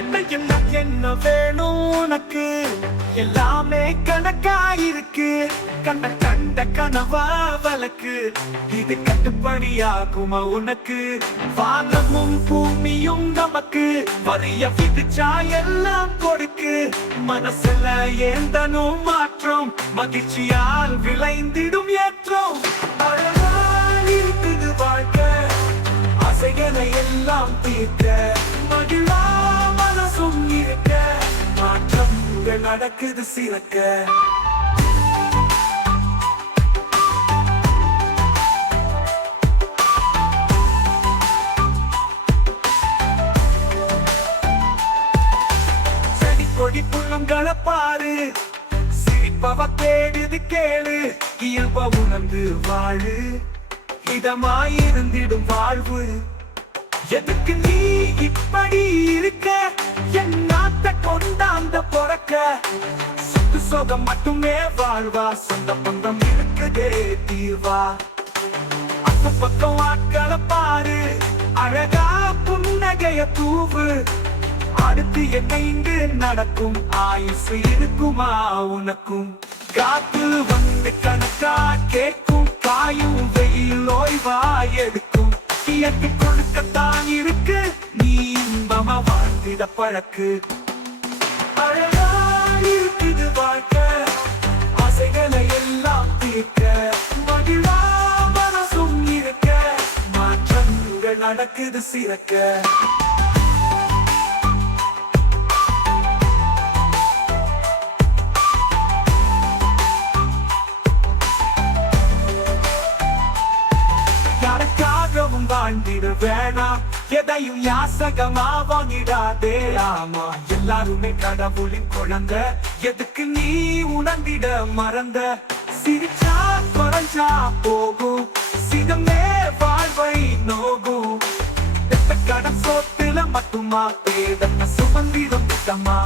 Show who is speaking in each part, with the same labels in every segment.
Speaker 1: என்ன என்ன என்ன வேணும் உனக்கு? எல்லாமே கணக்கா இருக்கு கண்ட கண்ட கனவா வழக்கு. இது கட்டுப்படியாகுமா உனக்கு? வானமும் பூமியும் நமக்கு. வரிய விதிச்சா எல்லாம் கொடுக்கு. மனசுல ஏந்தனும் மாற்றம்? மகிழ்ச்சியால் விளைந்து நடக்குது சிறக்க செடி கொடி புள்ளங்களை பாரு. சிரிப்பவ தேடுது கேளு. இயல்ப உணர்ந்து வாழு. இதமாயிருந்திடும் வாழ்வு. எதுக்கு நீ இப்படி இருக்க? நாட்ட பிறக்க. சொத்து சொகம் மட்டுமே வாழ்வா. சொந்த பந்தம் இருக்குதே தீர்வா. அந்த பக்கம் ஆட்களை பாரு. அழகா புன்னகைய தூவு. அடுத்து என்ன இங்கு நடக்கும்? ஆயுசு இருக்குமா உனக்கும்? காத்து வந்து கணக்கா கேட்கும். காயும் வெயில் ஓய்வா எடுக்கும். இயற்கை கொடுக்கத்தான் இருக்கு. நீ இன்பமா வாழ்ந்திட பழக்கு. நடக்குது சிறக்க. யாருக்காகவும் வாழ்ந்திட வேணாம் எதையும் யாசகமா வாங்கிடாதே ஆமா எல்லாருமே கடவுளின் குழந்த. எதுக்கு நீ உணர்ந்திட மறந்த? சிரிச்சா குறைஞ்சா போகும். சோத்துல பேதம் பேதன சுமந்திரம் திட்டமா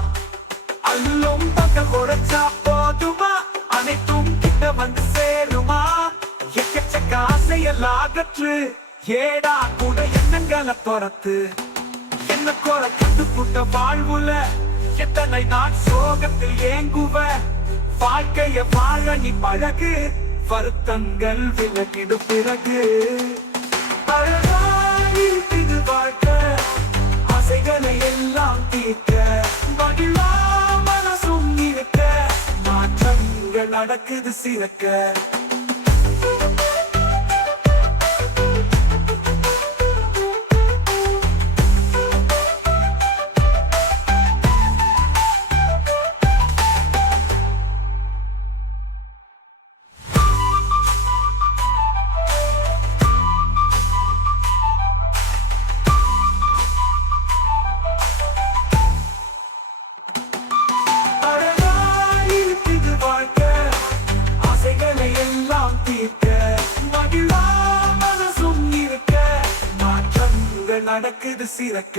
Speaker 1: அல்லும் பக்கம் உடைச்சா போதுமா? அனைத்தும் கிட்ட வந்து சேருமா? எக்கச்சக்க ஆசையெல்லாம் அகற்று. ஏடா கூட எண்ணங்களை துரத்து. என்ன குறை கண்டு புட்ட வாழ்வுல? எத்தனை நான் சோகத்தில் ஏங்குவ? வாழ்க்கைய வாழ நீ பழகு. வருத்தங்கள் விலகிடு பிறகு. அழகா மகிழா மனசும் இருக்க மாற்றங்கள் நடக்குது சிறக்க. நடக்குது சிறக்க.